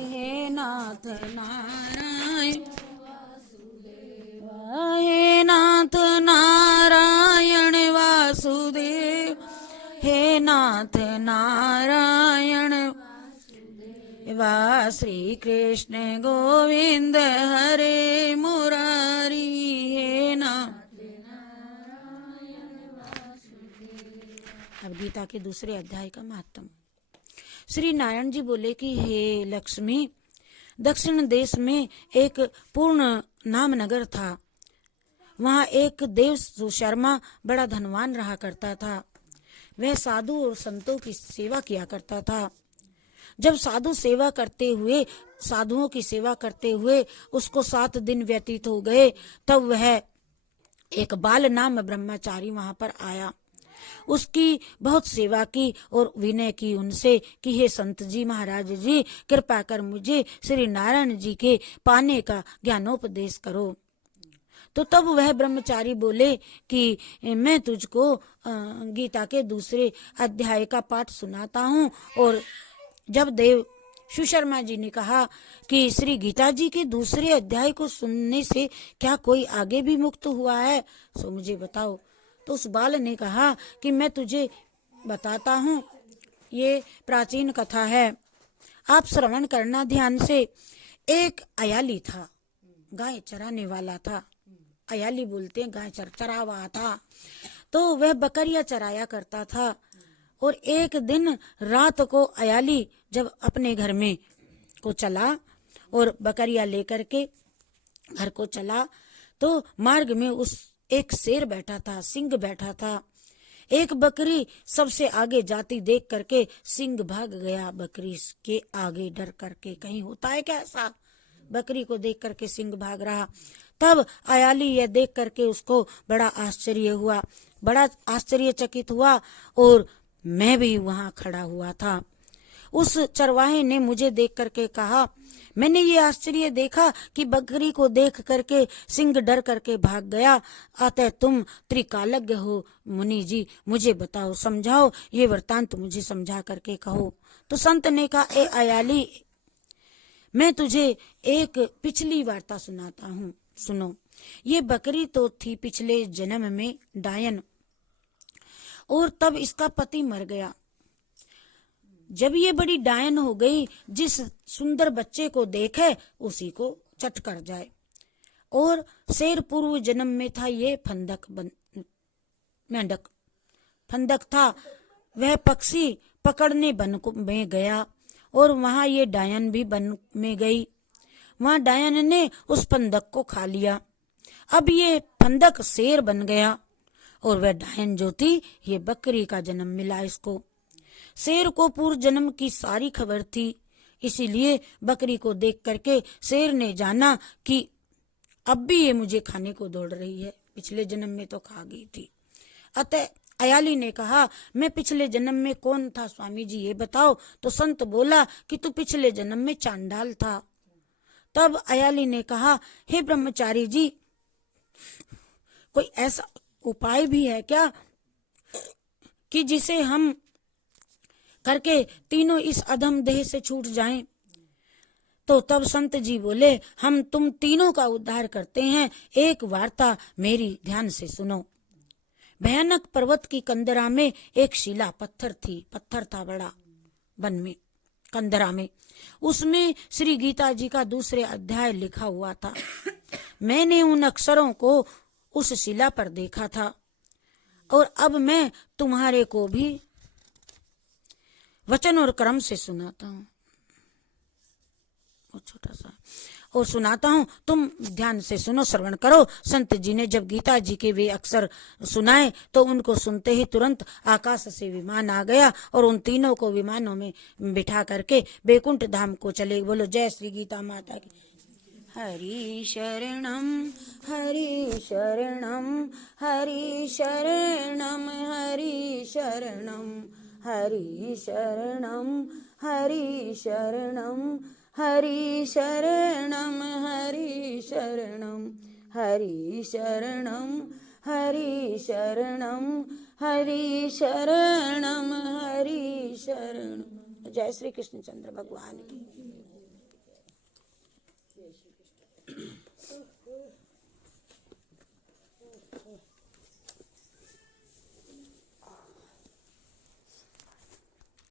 हे नाथ नारायण हे नाथ नारायण वासुदेव हे नाथ नारायण वा श्री कृष्ण गोविंद हरे मुरारी हे नाथ। अब गीता के दूसरे अध्याय का महत्व। श्री नारायण जी बोले कि हे लक्ष्मी, दक्षिण देश में एक पूर्ण नाम नगर था। वहाँ एक देव सुशर्मा बड़ा धनवान रहा करता था। वह साधु और संतों की सेवा किया करता था। जब साधुओं की सेवा करते हुए उसको 7 दिन व्यतीत हो गए, तब वह एक बाल नाम ब्रह्मचारी वहां पर आया। उसकी बहुत सेवा की और विनय की उनसे कि हे संत जी, महाराज जी, कृपा कर मुझे श्री नारायण जी के पाने का ज्ञानोपदेश करो। तो तब वह ब्रह्मचारी बोले कि मैं तुझको गीता के दूसरे अध्याय का पाठ सुनाता हूँ। और जब देव सुशर्मा जी ने कहा कि श्री गीता जी के दूसरे अध्याय को सुनने से क्या कोई आगे भी मुक्त हुआ है, सो मुझे बताओ। तो उस बाल ने कहा कि मैं तुझे बताता हूँ, ये प्राचीन कथा है, आप श्रवण करना ध्यान से। एक अयाली था, गाय चराने वाला था। अयाली बोलते हैं गाय चरा हुआ था। तो वह बकरियां चराया करता था। और एक दिन रात को अयाली जब अपने घर में को चला और बकरियां लेकर के घर को चला, तो मार्ग में उस एक शेर बैठा था, सिंह बैठा था। एक बकरी सबसे आगे जाती देख करके सिंह भाग गया बकरी के आगे, डर करके। कहीं होता है क्या ऐसा? बकरी को देख करके सिंह भाग रहा। तब अयाली यह देख करके उसको बड़ा आश्चर्य हुआ, बड़ा आश्चर्यचकित हुआ। और मैं भी वहां खड़ा हुआ था। उस चरवाहे ने मुझे देख करके कहा, मैंने ये आश्चर्य देखा कि बकरी को देख करके सिंह डर करके भाग गया। अतः तुम त्रिकालज्ञ हो मुनि जी, मुझे बताओ, समझाओ, ये वृत्तांत मुझे समझा करके कहो। तो संत ने कहा, ए अयाली, मैं तुझे एक पिछली वार्ता सुनाता हूँ, सुनो। ये बकरी तो थी पिछले जन्म में डायन, और तब इसका पति मर गया। जब ये बड़ी डायन हो गई, जिस सुंदर बच्चे को देखे उसी को चट कर जाए। और शेर पूर्व जन्म में था ये मेंढक फंदक था। वह पक्षी पकड़ने वन में गया और वहां ये डायन भी वन में गई। वहां डायन ने उस फंदक को खा लिया। अब ये फंदक शेर बन गया और वह डायन जो थी ये बकरी का जन्म मिला इसको। शेर को पूर्व जन्म की सारी खबर थी, इसीलिए बकरी को देख करके शेर ने जाना कि अब भी ये मुझे खाने को दौड़ रही है, पिछले जन्म में तो खा गई थी। अतः अयाली ने कहा, मैं पिछले जन्म में कौन था स्वामी जी, ये बताओ। तो संत बोला कि तू पिछले जन्म में चांडाल था। तब अयाली ने कहा, हे ब्रह्मचारी जी, कोई ऐसा उपाय भी है क्या कि जिसे हम करके तीनों इस अधम देह से छूट जाएं? तो तब संत जी बोले, हम तुम तीनों का उद्धार करते हैं, एक वार्ता मेरी ध्यान से सुनो। भयानक पर्वत की कंदरा में एक शिला पत्थर थी, पत्थर था बड़ा वन में, कंदरा में। उसमें श्री गीता जी का दूसरे अध्याय लिखा हुआ था। मैंने उन अक्षरों को उस शिला पर देखा था, और अब मैं तुम्हारे को भी वचन और क्रम से सुनाता हूँ। छोटा सा और सुनाता हूँ, तुम ध्यान से सुनो, श्रवण करो। संत जी ने जब गीता जी के वे अक्षर सुनाए तो उनको सुनते ही तुरंत आकाश से विमान आ गया और उन तीनों को विमानों में बिठा करके बैकुंठ धाम को चले। बोलो जय श्री गीता माता की। हरि शरणम हरि शरणम हरि शरणम हरि शरणम हरि शरणम हरि शरणम हरि शरणम हरि शरणम हरि शरणम हरि शरणम हरि शरणम हरि शरणम। जय श्री कृष्ण चंद्र भगवान की।